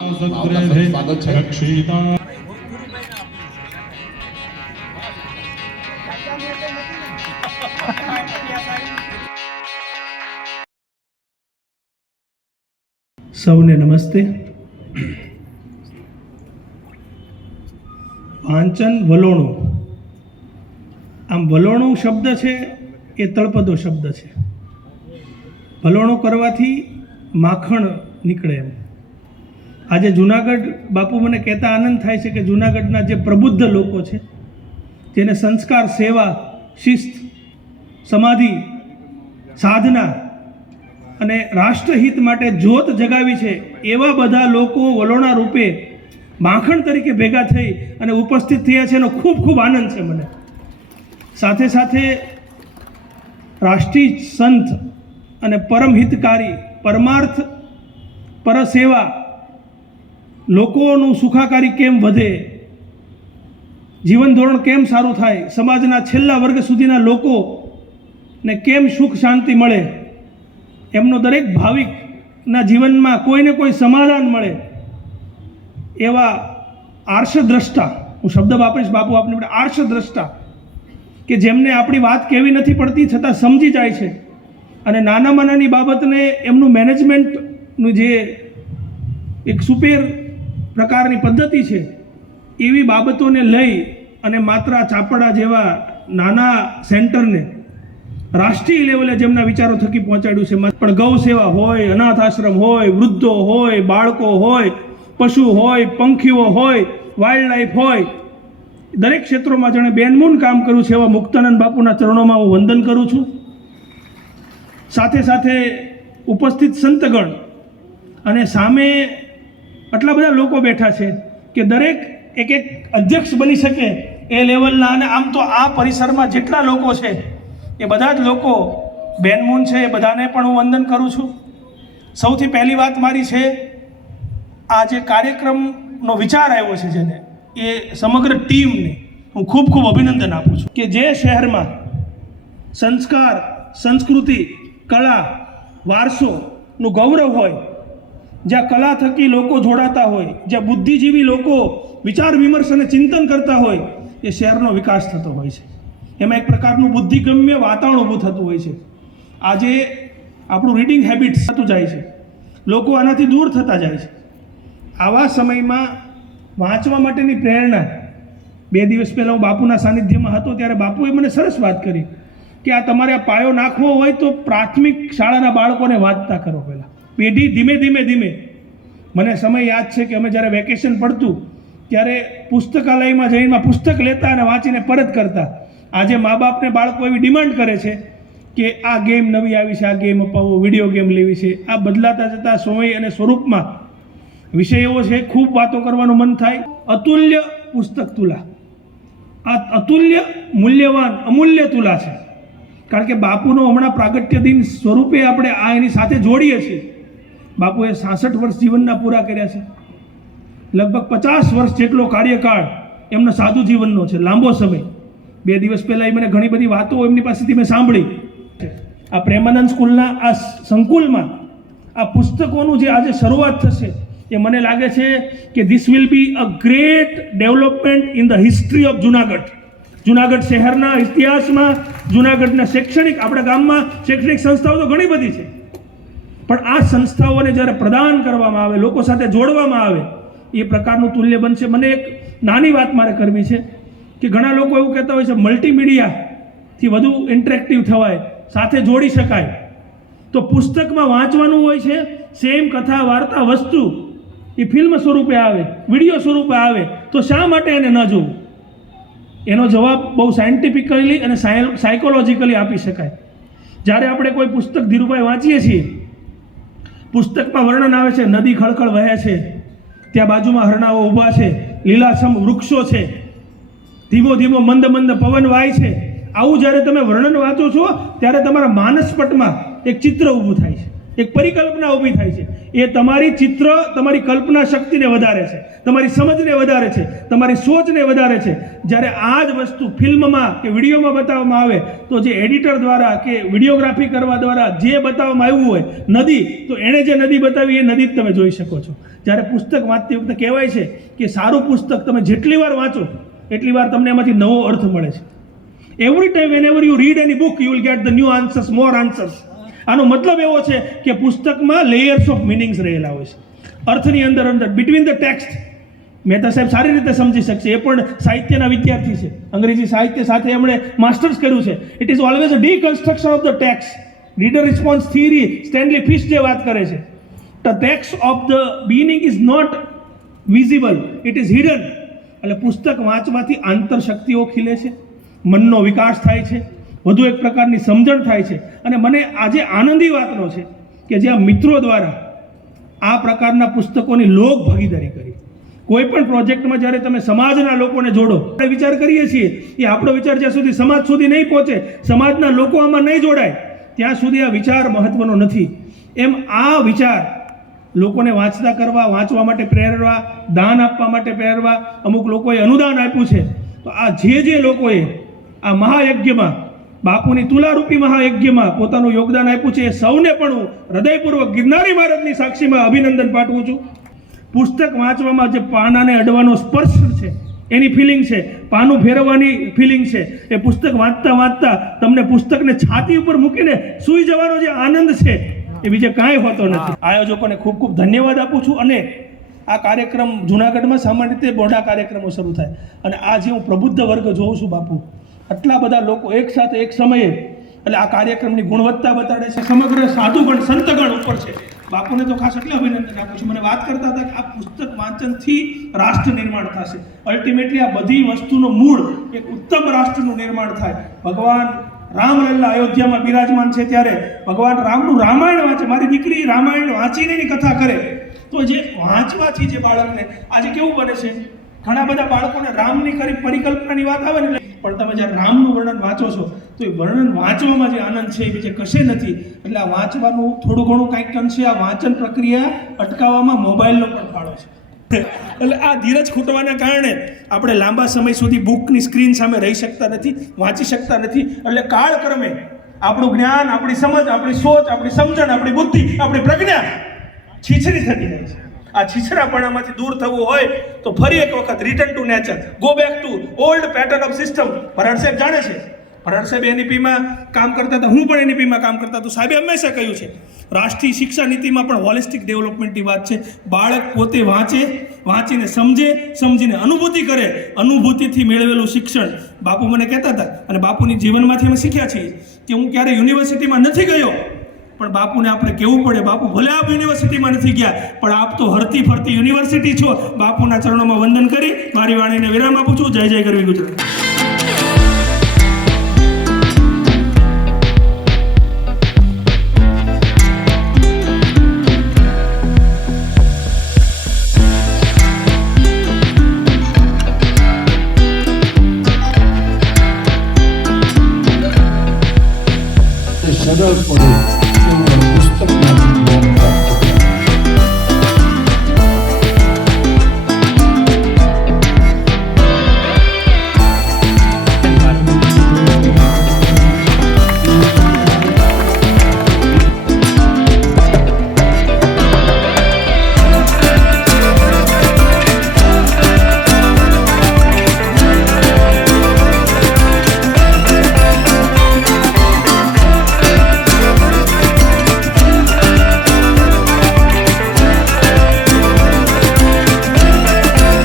સૌને નમસ્તે. વાંચન વલોણું. આમ વલોણું શબ્દ છે એ તળપદો શબ્દ છે. વલોણું કરવાથી માખણ નીકળે એમ. આજે જુનાગઢ બાપુ મને કહેતા આનંદ થાય છે કે જુનાગઢના જે પ્રબુદ્ધ લોકો છે, જેને સંસ્કાર, સેવા, શિસ્ત, સમાધિ, સાધના અને રાષ્ટ્રહિત માટે જોત જગાવી છે, એવા બધા લોકો વલોણા રૂપે માખણ તરીકે ભેગા થઈ અને ઉપસ્થિત થયા છે એનો ખૂબ ખૂબ આનંદ છે મને. સાથે સાથે રાષ્ટ્રીય સંત અને પરમ હિતકારી પરમાર્થ, પરસેવા લોકોનું સુખાકારી કેમ વધે? જીવન ધોરણ કેમ સારું થાય? સમાજના છેલ્લા વર્ગ સુધીના લોકોને કેમ સુખ શાંતિ મળે? એમનો દરેક ભાવિકના જીવનમાં કોઈને કોઈ સમાધાન મળે. એવા આર્ષદ્રષ્ટા, હું શબ્દ વાપરીશ બાપુ આપને આપણે આર્ષદ્રષ્ટા, કે જેમને આપણી વાત કેવી નથી પડતી છતાં સમજી જાય છે. અને નાનામાં નાની બાબતને એમનું મેનેજમેન્ટનું જે એક સુપેર પ્રકારની પદ્ધતિ છે. એવી બાબતોને લઈ અને માત્ર ચાપડા જેવા નાના સેન્ટરને રાષ્ટ્રીય લેવલે જેમના વિચારો થકી પહોંચાડ્યું છે. પણ ગૌ સેવા હોય, અનાથ આશ્રમ હોય, વૃદ્ધો હોય, બાળકો હોય, પશુ હોય, પંખીઓ હોય વાઇલ્ડ લાઈફ હોય, દરેક ક્ષેત્રોમાં જેણે બેનમૂન કામ કર્યું છે એવા મુક્તાનંદ બાપુના ચરણોમાં હું વંદન કરું છું. સાથે સાથે ઉપસ્થિત સંતગણ અને સામે આટલા બધા લોકો બેઠા છે કે દરેક એક એક અધ્યક્ષ બની શકે એ લેવલના અને આમ તો આ પરિસરમાં જેટલા લોકો છે, એ બધા જ લોકો બેનમૂન છે, એ બધાને પણ હું વંદન કરું છું. સૌથી પહેલી વાત મારી છે, આ જે કાર્યક્રમનો વિચાર આવ્યો છે જેને, એ સમગ્ર ટીમને હું ખૂબ ખૂબ અભિનંદન આપું છું. કે જે શહેરમાં સંસ્કાર, સંસ્કૃતિ, કળા વારસોનું ગૌરવ હોય જ્યાં કલા થકી લોકો જોડાતા હોય, જ્યાં બુદ્ધિજીવી લોકો વિચાર, વિમર્શ અને ચિંતન કરતા હોય, એ શહેરનો વિકાસ થતો હોય છે. એમાં એક પ્રકારનું બુદ્ધિગમ્ય વાતાવરણ ઊભું થતું હોય છે. આજે આપણું રીડિંગ હેબિટ થતું જાય છે. લોકો આનાથી દૂર થતા જાય છે. આવા સમયમાં વાંચવા માટેની પ્રેરણા. બે દિવસ પહેલાં હું બાપુના સાનિધ્યમાં હતો, ત્યારે બાપુએ મને સરસ વાત કરી કે આ તમારે આ પાયો નાખવો હોય તો પ્રાથમિક શાળાના બાળકોને વાંચતા કરો પહેલાં. પેઢી ધીમે ધીમે ધીમે. મને સમય યાદ છે કે અમે જ્યારે વેકેશન પડતું, ત્યારે પુસ્તકાલયમાં જઈને પુસ્તક લેતા અને વાંચીને પરત કરતા. આજે મા બાપને બાળકો એવી ડિમાન્ડ કરે છે કે આ ગેમ નવી આવી છે, આ ગેમ અપાવો, વીડિયો ગેમ લેવી છે. આ બદલાતા જતા સમય અને સ્વરૂપમાં વિષય એવો છે, ખૂબ વાતો કરવાનું મન થાય. અતુલ્ય પુસ્તક તુલા. આ અતુલ્ય, મૂલ્યવાન, અમૂલ્ય તુલા છે. કારણ કે બાપુનો હમણાં પ્રાગટ્ય દિન સ્વરૂપે આપણે આ એની સાથે જોડીએ છીએ. બાપુએ સાસઠ વર્ષ જીવનના પૂરા કર્યા છે. લગભગ પચાસ વર્ષ જેટલો કાર્યકાળ એમના સાદું જીવનનો છે, લાંબો સમય. બે દિવસ પહેલાં એ મને ઘણી બધી વાતો એમની પાસેથી મેં સાંભળી. આ પ્રેમાનંદ સ્કૂલના આ સંકુલમાં આ પુસ્તકોનું જે આજે શરૂઆત થશે, એ મને લાગે છે કે this will be a great development in the history of Junagadh. Junagadh શહેરના ઇતિહાસમાં, જુનાગઢના શૈક્ષણિક, આપણા ગામમાં શૈક્ષણિક સંસ્થાઓ તો ઘણી બધી છે. પણ આ સંસ્થાઓને જ્યારે પ્રદાન કરવામાં આવે, લોકો સાથે જોડવામાં આવે, એ પ્રકારનું તુલ્ય બનશે. મને એક નાની વાત મારે કરવી છે કે ઘણા લોકો એવું કહેતા હોય છે, મલ્ટીમીડિયાથી વધુ ઇન્ટરેક્ટિવ થવાય, સાથે જોડી શકાય. તો પુસ્તકમાં વાંચવાનું હોય છે સેમ કથા, વાર્તા, વસ્તુ, એ ફિલ્મ સ્વરૂપે આવે વીડિયો સ્વરૂપે આવે, તો શા માટે એને ન જોવું? એનો જવાબ બહુ સાયન્ટિફિકલી અને સાયકોલોજીકલી આપી શકાય. જ્યારે આપણે કોઈ પુસ્તક ધીરુભાઈ વાંચીએ છીએ પુસ્તકમાં વર્ણન આવે છે, નદી ખળખળ વહે છે, ત્યાં બાજુમાં હરણાઓ ઊભા છે, લીલાછમ વૃક્ષો છે, ધીમો ધીમો મંદ મંદ પવન વાય છે. આવું જ્યારે તમે વર્ણન વાંચો છો, ત્યારે તમારા માનસપટમાં એક ચિત્ર ઊભું થાય છે. એક પરિકલ્પના ઊભી થાય છે. એ તમારી ચિત્ર, તમારી કલ્પના શક્તિને વધારે છે. તમારી સમજને વધારે છે. તમારી સોચને વધારે છે. જ્યારે આ જ વસ્તુ ફિલ્મમાં કે વિડીયોમાં બતાવવામાં આવે, તો જે એડિટર દ્વારા કે વિડીયોગ્રાફી કરવા દ્વારા જે બતાવવામાં આવ્યું હોય, નદી, તો એણે જે નદી બતાવી, એ નદી જ તમે જોઈ શકો છો. જ્યારે પુસ્તક વાંચતી વખતે કહેવાય છે કે સારું પુસ્તક તમે જેટલી વાર વાંચો, એટલી વાર તમને એમાંથી નવો અર્થ મળે છે. Every time whenever you read any book you will get the new answers more answers આનો મતલબ એવો છે કે પુસ્તકમાં લેયર્સ ઓફ મિનિંગ્સ રહેલા હોય છે. અર્થની અંદર અંદર બિટવીન ધ ટેક્સ્ટ મહેતા સાહેબ સારી રીતે સમજી શકશે. એ પણ સાહિત્યના વિદ્યાર્થી છે. અંગ્રેજી સાહિત્ય સાથે એમણે માસ્ટર્સ કર્યું છે. It is always a deconstruction of the text reader response theory Stanley Fish જે વાત કરે છે. The text of the beginning is not visible it is hidden એટલે પુસ્તક વાંચવાથી આંતરશક્તિઓ ખીલે છે. મનનો વિકાસ થાય છે. વધુ એક પ્રકારની સમજણ થાય છે. અને મને આજે આનંદી વાતનો છે કે જ્યાં મિત્રો દ્વારા આ પ્રકારના પુસ્તકોની લોક ભાગીદારી કરી. કોઈ પણ પ્રોજેક્ટમાં જ્યારે તમે સમાજના લોકોને જોડો, આપણે વિચાર કરીએ છીએ એ આપણો વિચાર જ્યાં સુધી સમાજ સુધી નહીં પહોંચે, સમાજના લોકો આમાં નહીં જોડાય, ત્યાં સુધી આ વિચાર મહત્વનો નથી. એમ આ વિચાર લોકોને વાંચતા કરવા, વાંચવા માટે પ્રેરવા, દાન આપવા માટે પ્રેરવા અમુક લોકોએ અનુદાન આપ્યું છે. તો આ જે જે લોકોએ આ મહાયજ્ઞમાં બાપુની તુલારૂપી મહાયજ્ઞમાં પોતાનું યોગદાન આપ્યું છે. એ સૌને પણ હું હૃદયપૂર્વક ગિરનારી મહારાજની સાક્ષીમાં અભિનંદન પાઠવું છું. પુસ્તક વાંચવામાં જે પાનાને અડવાનો સ્પર્શ છે, એની ફિલિંગ છે, પાનું ફેરવવાની ફિલિંગ છે, એ પુસ્તક વાંચતા વાંચતા તમને પુસ્તકને છાતી ઉપર મૂકીને સૂઈ જવાનો જે આનંદ છે, એ બીજે કાંઈ હોતો નથી. આયોજકોને ખૂબ ખૂબ ધન્યવાદ આપું છું અને આ કાર્યક્રમ જુનાગઢમાં સામાન્ય રીતે બોડા કાર્યક્રમો શરૂ થાય. અને આજે હું પ્રબુદ્ધ વર્ગ જોઉં છું બાપુ. આટલા બધા લોકો એક સાથે એક સમયે એટલે આ કાર્યક્રમની ગુણવત્તા બતાડે છે, સમગ્ર સાધુગણ, સંતગણ ઉપર છે. બાપુને તો ખાસ એટલે અભિનંદન આપું છું. મને વાત કરતા હતા કે આ પુસ્તક વાંચનથી રાષ્ટ્ર નિર્માણ થશે. અલ્ટિમેટલી આ બધી વસ્તુનો મૂળ એક ઉત્તમ રાષ્ટ્રનું નિર્માણ થાય. ભગવાન રામલલ્લા અયોધ્યામાં બિરાજમાન છે ત્યારે ભગવાન રામનું રામાયણ વાંચે. મારી દીકરી રામાયણ વાંચીને એની કથા કરે. તો જે વાંચવાથી જે બાળકને આજે કેવું બને છે? ઘણા બધા બાળકોને રામની કરી પરિકલ્પનાની વાત આવે ને પણ તમે જ્યારે રામનું વર્ણન વાંચો છો, તો એ વર્ણન વાંચવામાં જે આનંદ છે એ બીજે કશે નથી. એટલે આ વાંચવાનું થોડું ઘણું કાંઈક અંશે આ વાંચન પ્રક્રિયા અટકાવવામાં મોબાઈલનો પણ ફાળો છે. એટલે આ ધીરજ ખૂટવાના કારણે આપણે લાંબા સમય સુધી બુકની સ્ક્રીન સામે રહી શકતા નથી, વાંચી શકતા નથી. એટલે કાળક્રમે આપણું જ્ઞાન, આપણી સમજ, આપણી સોચ, આપણી સમજણ, આપણી બુદ્ધિ, આપણી પ્રજ્ઞા છીછરી થતી જાય છે. આ છીછરાપણામાંથી દૂર થવું હોય તો ફરી એક વખત return to nature go back to old pattern of system ભરડ સાહેબ જાણે છે? ભરડ સાહેબ એનઈપીમાં કામ કરતા હતા. હું પણ એનઈપીમાં કામ કરતા તો સાહેબે હંમેશા કહ્યું છે, રાષ્ટ્રીય શિક્ષા નીતિમાં પણ હોલિસ્ટિક ડેવલપમેન્ટની વાત છે. બાળક પોતે વાંચે, વાંચીને સમજે, સમજીને અનુભૂતિ કરે. અનુભૂતિથી મેળવેલું શિક્ષણ. બાપુ મને કહેતા હતા, અને બાપુની જીવનમાંથી અમે શીખ્યા છીએ કે હું ક્યારે યુનિવર્સિટીમાં નથી ગયો પણ બાપુને આપણે કેવું પડે? બાપુ ભલે આપ યુનિવર્સિટીમાં નથી ગયા, પણ આપ તો હરતી ફરતી યુનિવર્સિટી છો. બાપુના ચરણોમાં વંદન કરી, મારી વાણીને વિરામ આપું છું. જય જય કરવી ગુજરાત.